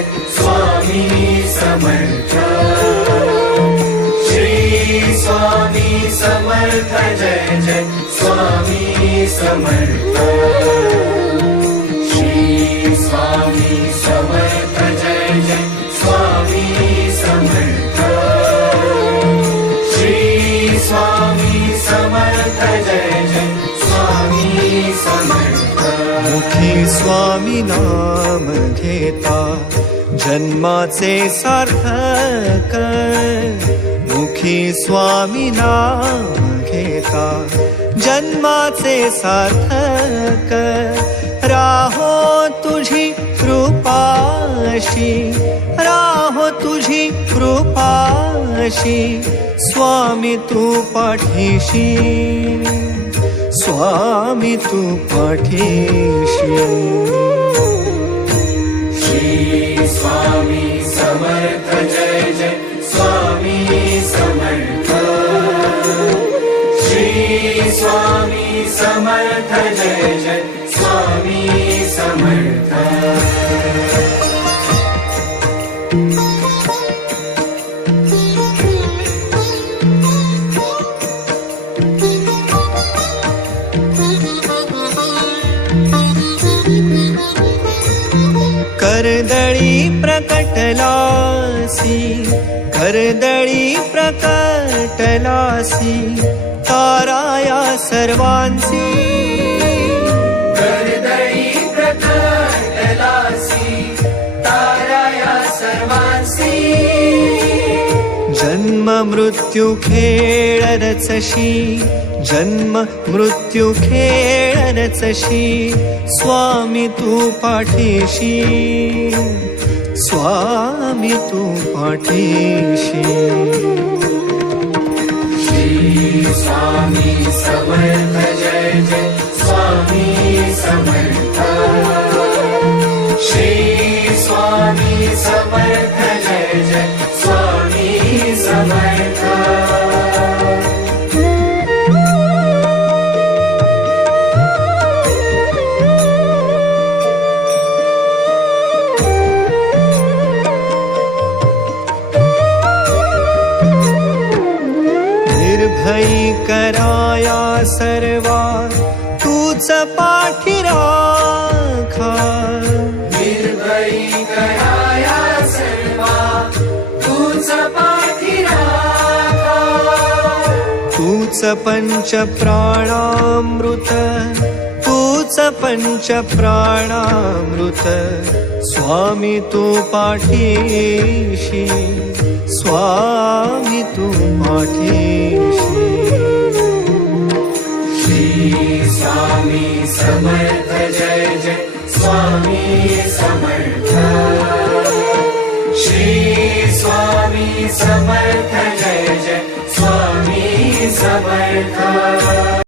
जय स्वामी समर्थ। श्री स्वामी समर्थ जय जय स्वामी समर्थ। श्री स्वामी समर्थ जय जय स्वामी समर्थ। श्री स्वामी समर्थ जय जय स्वामी समर्थ। मुखी स्वामी नाम घेता जन्माचे सार्थक। मुखी स्वामी नाम घेता जन्माचे सार्थक। राहो तुझी कृपाशी, राहो तुझी कृपाशी, स्वामी तू पाठीशी, स्वामी तू पाठीशी। श्री स्वामी समर्थ जय जय स्वामी समर्थ। श्री स्वामी समर्थ जय जय स्वामी समर्थ। कर्दळी प्रकटलासी, कर्दळी प्रकटलासी, ताराया सर्वांसी। कर्दळी प्रकटलासी, ताराया सर्वांसी। जन्म मृत्यू खेळ रचशी, जन्म मृत्यू खेळ रचशी, स्वामी तू पाठीशी, स्वामी तू पाठीशी। श्री स्वामी समर्थ जय जय स्वामी समर्थ। श्री स्वामी समर्थ जय जय स्वामी समर्थ। निर्भयी कराया सर्वा तूच पाठी राखा। निर्भयी कराया सर्वा तूच पाठी राखा। तूच पंच प्राणामृत, तूच पंच प्राणामृत, स्वामी तू पाठीशी, स्वामी तू पाठीशी।